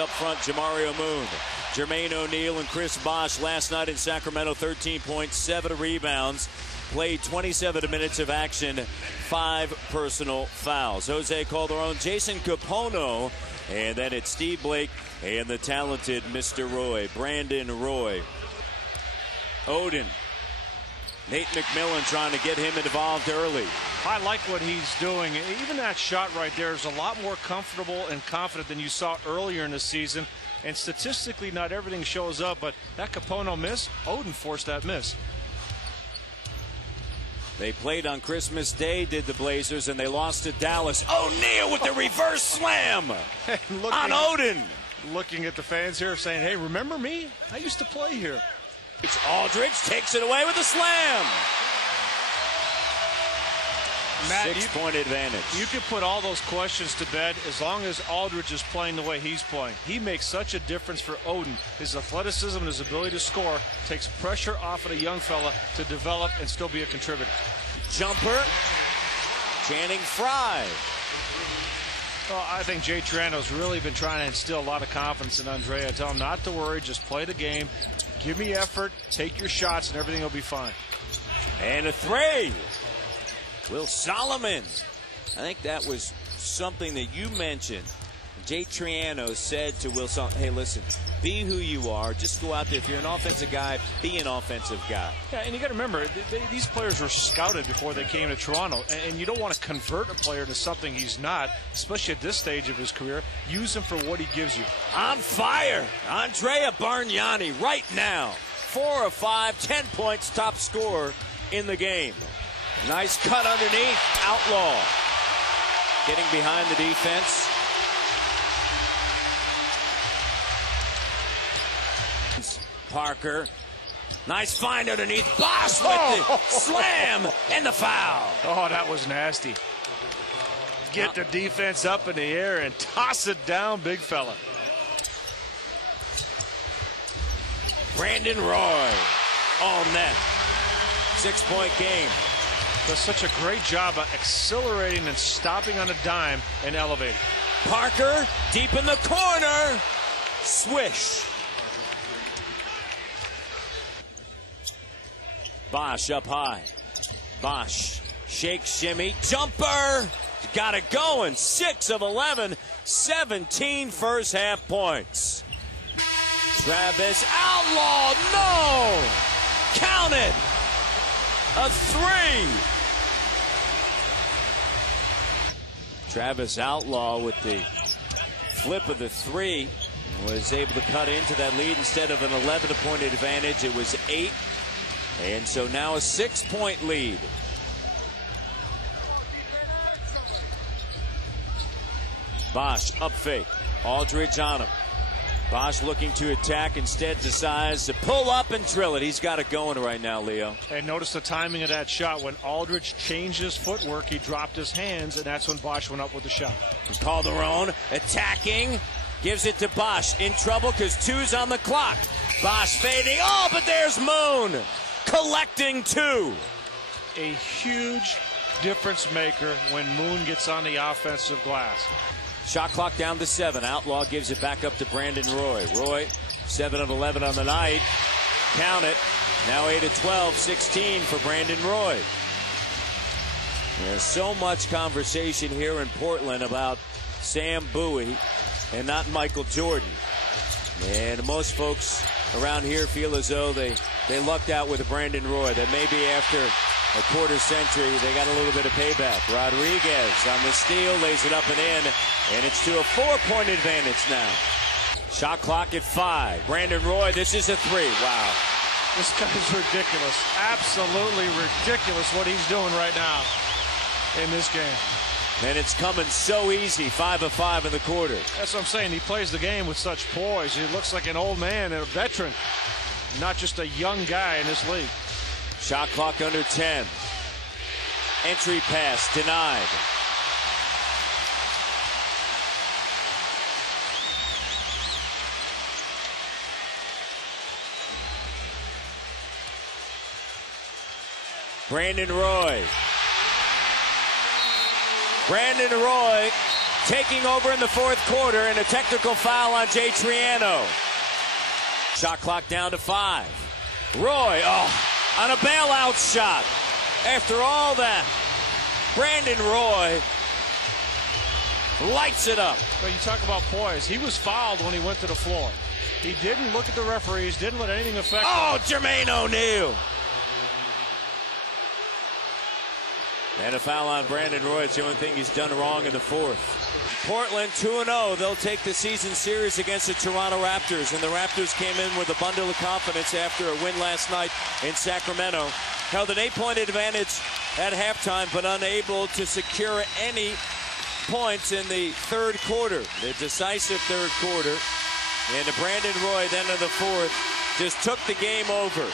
Up front, Jamario Moon, Jermaine O'Neal, and Chris Bosh last night in Sacramento, 13.7 rebounds, played 27 minutes of action, 5 personal fouls. Jose Calderon, Jason Capono, and then it's Steve Blake and the talented Mr. Roy, Brandon Roy. Oden, Nate McMillan trying to get him involved early. I like what he's doing. Even that shot right there is a lot more comfortable and confident than you saw earlier in the season. And statistically, not everything shows up, but that Capono miss, Oden forced that miss. They played on Christmas Day, did the Blazers, and they lost to Dallas. O'Neal with the reverse slam on Oden. Looking at the fans here saying, hey, remember me? I used to play here. Aldridge takes it away with a slam. Matt, 6-point advantage. You can put all those questions to bed as long as Aldridge is playing the way he's playing. He makes such a difference for Oden. His athleticism and his ability to score takes pressure off of a young fella to develop and still be a contributor. Jumper, Channing Frye. Well, I think Jay Triano's really been trying to instill a lot of confidence in Andrea. Tell him not to worry, just play the game. Give me effort, take your shots, and everything will be fine. And a three. Will Solomon. I think that was something that you mentioned. Jay Triano said to Will Solomon, hey, listen, be who you are. Just go out there. If you're an offensive guy, be an offensive guy. Yeah, and you got to remember, these players were scouted before they came to Toronto, and you don't want to convert a player to something he's not, especially at this stage of his career. Use him for what he gives you. On fire, Andrea Bargnani right now. 4 of 5, 10 points, top scorer in the game. Nice cut underneath, Outlaw. Getting behind the defense. Parker. Nice find underneath. Bosh with the slam and the foul. Oh, that was nasty. Get the defense up in the air and toss it down, big fella. Brandon Roy on net. 6-point game. Does such a great job of accelerating and stopping on a dime and elevating. Parker deep in the corner. Swish. Bosh up high. Bosh shake, shimmy, jumper. Got it going. 6 of 11, 17 first half points. Travis Outlaw, no! Count it! A 3. Travis Outlaw with the flip of the 3 was able to cut into that lead. Instead of an 11-point advantage, it was 8. And so now a 6-point lead. Bosh up fake. Aldridge on him. Bosh looking to attack, instead decides to pull up and drill it. He's got it going right now, Leo. And notice the timing of that shot. When Aldridge changed his footwork, he dropped his hands, and that's when Bosh went up with the shot. Calderon attacking. Gives it to Bosh. In trouble because 2's on the clock. Bosh fading. Oh, but there's Moon. Collecting 2. A huge difference maker when Moon gets on the offensive glass. Shot clock down to 7. Outlaw gives it back up to Brandon Roy. Roy, 7 of 11 on the night. Count it. Now 8 of 12, 16 for Brandon Roy. There's so much conversation here in Portland about Sam Bowie and not Michael Jordan. And most folks around here feel as though they lucked out with a Brandon Roy, that maybe after a quarter century they got a little bit of payback. Rodriguez on the steal, lays it up and in, and it's to a 4-point advantage now. Shot clock at 5. Brandon Roy, this is a 3. Wow. This guy's ridiculous. Absolutely ridiculous what he's doing right now in this game. And it's coming so easy. 5 of 5 in the quarter. That's what I'm saying. He plays the game with such poise. He looks like an old man and a veteran, not just a young guy in this league. Shot clock under 10. Entry pass denied. Brandon Roy. Brandon Roy taking over in the fourth quarter, and a technical foul on Jay Triano. Shot clock down to 5. Roy, on a bailout shot. After all that, Brandon Roy lights it up. Well, you talk about poise. He was fouled when he went to the floor. He didn't look at the referees, didn't let anything affect him. Jermaine O'Neal. And a foul on Brandon Roy. It's the only thing he's done wrong in the fourth. Portland 2-0. They'll take the season series against the Toronto Raptors. And the Raptors came in with a bundle of confidence after a win last night in Sacramento. Held an 8-point advantage at halftime, but unable to secure any points in the third quarter. The decisive third quarter. And Brandon Roy, then in the fourth, just took the game over.